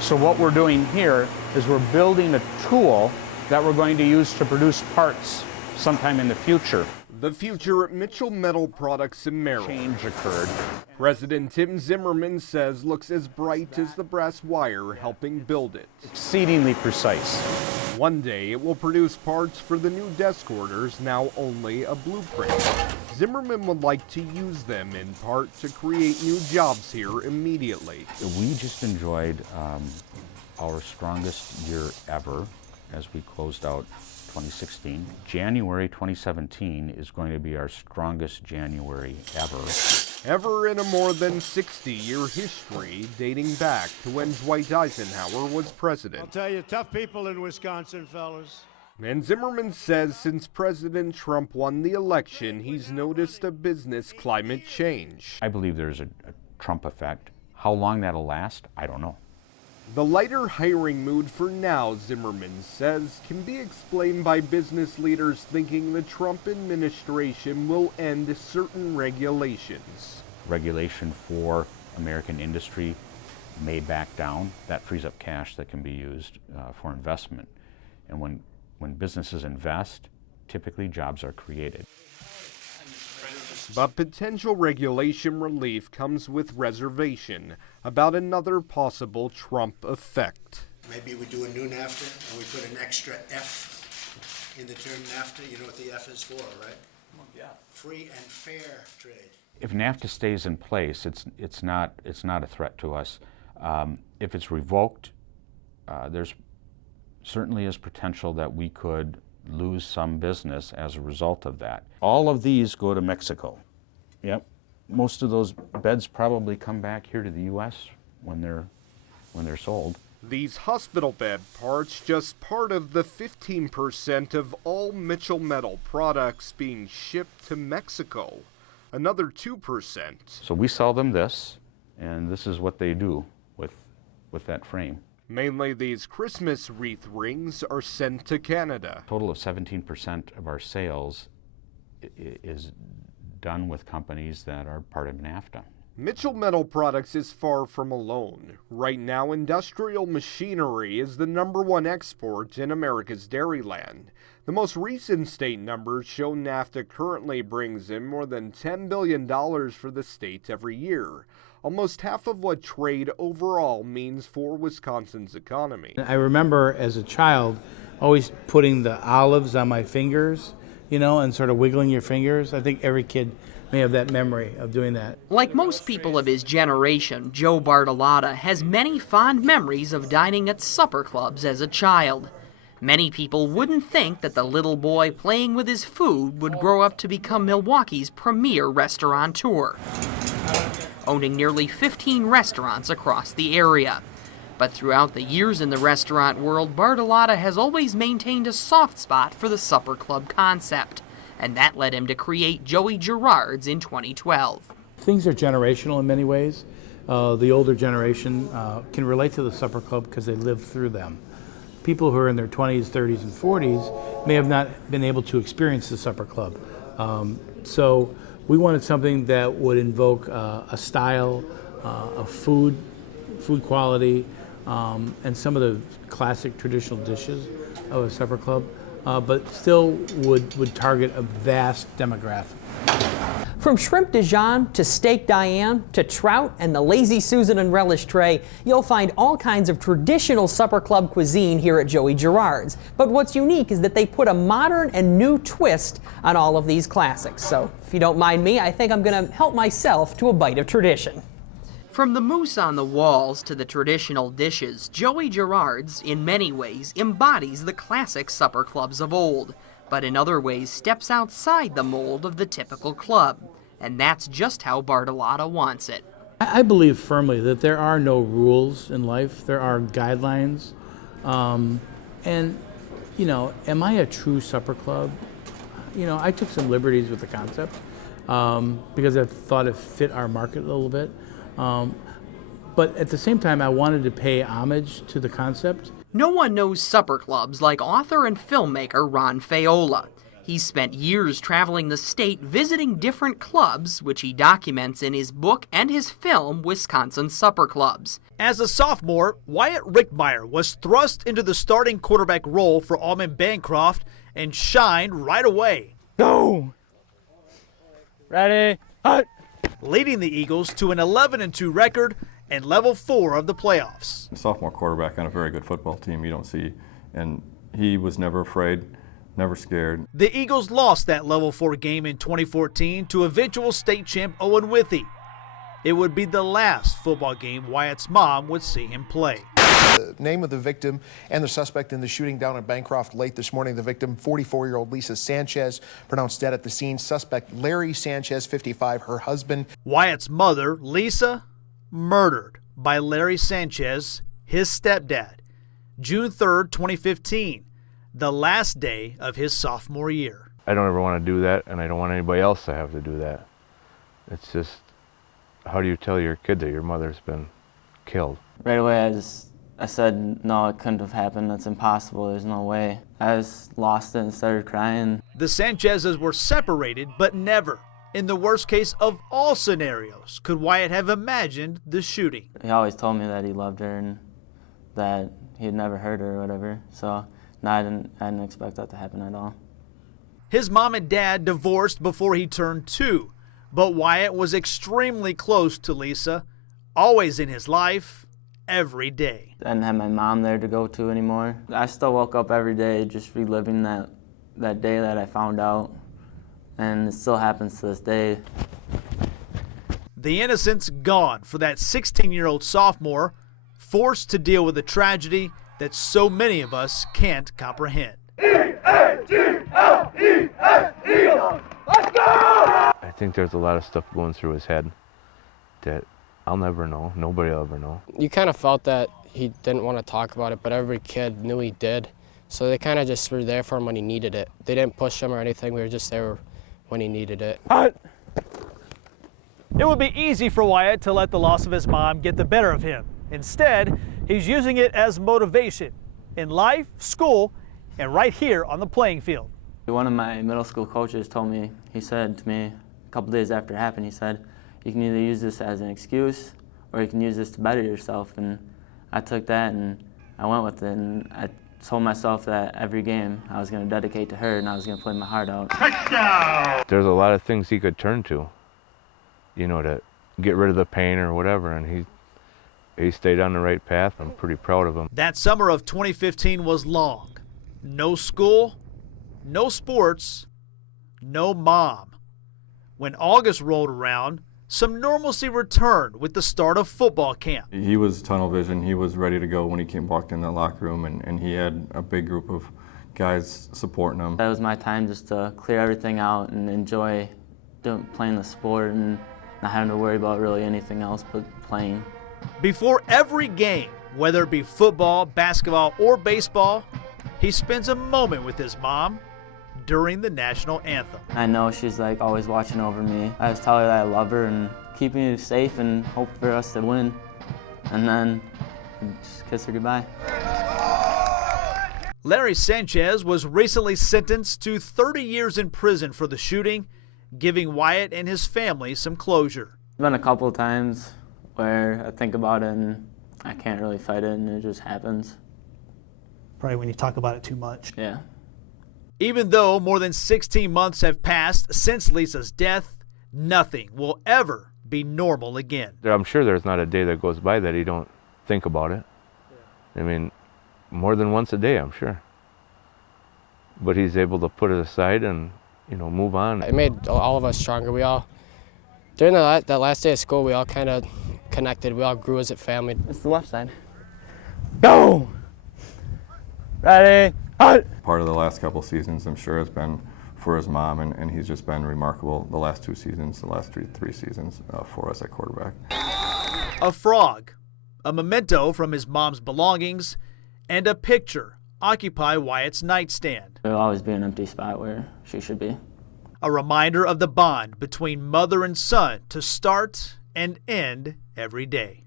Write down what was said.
So what we're doing here is we're building a tool that we're going to use to produce parts sometime in the future. The future at Mitchell Metal Products in Merrill. Change occurred. President Tim Zimmerman says looks as bright as the brass wire helping build it. Exceedingly precise. One day it will produce parts for the new desk orders, now only a blueprint. Zimmerman would like to use them in part to create new jobs here immediately. We just enjoyed our strongest year ever as we closed out 2016. January 2017 is going to be our strongest January ever. Ever in a more than 60-year history dating back to when Dwight Eisenhower was president. I'll tell you, tough people in Wisconsin, fellas. And Zimmerman says since President Trump won the election, he's noticed a business climate change. I believe there's a Trump effect. How long that'll last, I don't know. The lighter hiring mood for now, Zimmerman says, can be explained by business leaders thinking the Trump administration will end certain regulations. Regulation for American industry may back down. That frees up cash that can be used for investment. And when businesses invest, typically jobs are created. But potential regulation relief comes with reservation about another possible Trump effect. Maybe we do a new NAFTA and we put an extra F in the term NAFTA. You know what the F is for, right? Yeah. Free and fair trade. If NAFTA stays in place, it's not a threat to us. If it's revoked, there's certainly is potential that we could lose some business as a result of that. All of these go to Mexico. Yep. Most of those beds probably come back here to the U.S. when they're sold. These hospital bed parts just part of the 15% of all Mitchell Metal products being shipped to Mexico. Another 2%. So we sell them this, and this is what they do with that frame. Mainly these Christmas wreath rings are sent to Canada. A total of 17% of our sales is done with companies that are part of NAFTA. Mitchell Metal Products is far from alone. Right now, industrial machinery is the #1 export in America's dairyland. The most recent state numbers show NAFTA currently brings in more than $10 billion for the state every year. Almost half of what trade overall means for Wisconsin's economy. I remember as a child always putting the olives on my fingers, and sort of wiggling your fingers. I think every kid may have that memory of doing that. Like most people of his generation, Joe Bartolotta has many fond memories of dining at supper clubs as a child. Many people wouldn't think that the little boy playing with his food would grow up to become Milwaukee's premier restaurateur, owning nearly 15 restaurants across the area. But throughout the years in the restaurant world, Bartolotta has always maintained a soft spot for the supper club concept, and that led him to create Joey Gerard's in 2012. Things are generational in many ways. The older generation can relate to the supper club because they lived through them. People who are in their 20s, 30s, and 40s may have not been able to experience the supper club. So we wanted something that would invoke a style of food quality, and some of the classic traditional dishes of a supper club, but still would target a vast demographic. From shrimp Dijon to steak Diane to trout and the lazy Susan and relish tray, you'll find all kinds of traditional supper club cuisine here at Joey Gerard's. But what's unique is that they put a modern and new twist on all of these classics. So if you don't mind me, I think I'm going to help myself to a bite of tradition. From the moose on the walls to the traditional dishes, Joey Gerard's, in many ways, embodies the classic supper clubs of old, but in other ways steps outside the mold of the typical club. And that's just how Bartolotta wants it. I believe firmly that there are no rules in life. There are guidelines. And, am I a true supper club? I took some liberties with the concept because I thought it fit our market a little bit. But at the same time, I wanted to pay homage to the concept. No one knows supper clubs like author and filmmaker Ron Faiola. He's spent years traveling the state visiting different clubs, which he documents in his book and his film, Wisconsin Supper Clubs. As a sophomore, Wyatt Rickmeyer was thrust into the starting quarterback role for Almond Bancroft and shined right away. Go! Ready, hut! Leading the Eagles to an 11-2 record and level 4 of the playoffs. A sophomore quarterback on a very good football team you don't see, and he was never afraid, never scared. The Eagles lost that level 4 game in 2014 to eventual state champ Owen Withey. It would be the last football game Wyatt's mom would see him play. The name of the victim and the suspect in the shooting down at Bancroft late this morning. The victim, 44-year-old Lisa Sanchez, pronounced dead at the scene. Suspect Larry Sanchez, 55, her husband. Wyatt's mother, Lisa, murdered by Larry Sanchez, his stepdad, June 3rd, 2015, the last day of his sophomore year. I don't ever want to do that, and I don't want anybody else to have to do that. It's just, how do you tell your kid that your mother's been killed? Right away I said, no, it couldn't have happened. That's impossible. There's no way. I just lost it and started crying. The Sanchezes were separated, but never, in the worst case of all scenarios, could Wyatt have imagined the shooting. He always told me that he loved her and that he'd never hurt her or whatever. So no, I didn't expect that to happen at all. His mom and dad divorced before he turned 2, but Wyatt was extremely close to Lisa, always in his life, every day. I didn't have my mom there to go to anymore. I still woke up every day just reliving that day that I found out, and it still happens to this day. The innocence gone for that 16-year-old sophomore, forced to deal with a tragedy that so many of us can't comprehend. I think there's a lot of stuff going through his head that I'll never know. Nobody will ever know. You kind of felt that he didn't want to talk about it, but every kid knew he did. So they kind of just were there for him when he needed it. They didn't push him or anything. We were just there when he needed it. It would be easy for Wyatt to let the loss of his mom get the better of him. Instead, he's using it as motivation in life, school, and right here on the playing field. One of my middle school coaches told me, he said to me a couple days after it happened, he said, you can either use this as an excuse or you can use this to better yourself. And I took that and I went with it, and I told myself that every game I was going to dedicate to her and I was going to play my heart out. Touchdown! There's a lot of things he could turn to, you know, to get rid of the pain or whatever, and he stayed on the right path. I'm pretty proud of him. That summer of 2015 was long. No school, no sports, no mom. When August rolled around, some normalcy returned with the start of football camp. He was tunnel vision. He was ready to go when he walked in that locker room, and he had a big group of guys supporting him. That was my time just to clear everything out and enjoy playing the sport and not having to worry about really anything else but playing. Before every game, whether it be football, basketball, or baseball, he spends a moment with his mom during the national anthem. I know she's like always watching over me. I just tell her that I love her and keep me safe and hope for us to win. And then just kiss her goodbye. Larry Sanchez was recently sentenced to 30 years in prison for the shooting, giving Wyatt and his family some closure. There's been a couple of times where I think about it and I can't really fight it and it just happens. Probably when you talk about it too much. Yeah. Even though more than 16 months have passed since Lisa's death, nothing will ever be normal again. I'm sure there's not a day that goes by that he don't think about it. I mean, more than once a day, I'm sure. But he's able to put it aside and, you know, move on. It made all of us stronger. We all, during that last day of school, we all kind of connected. We all grew as a family. It's the left side. Go! Ready, hut! Part of the last couple seasons, I'm sure, has been for his mom, and he's just been remarkable the last 2 seasons, the last three seasons for us at quarterback. A frog, a memento from his mom's belongings, and a picture occupy Wyatt's nightstand. There'll always be an empty spot where she should be. A reminder of the bond between mother and son to start and end every day.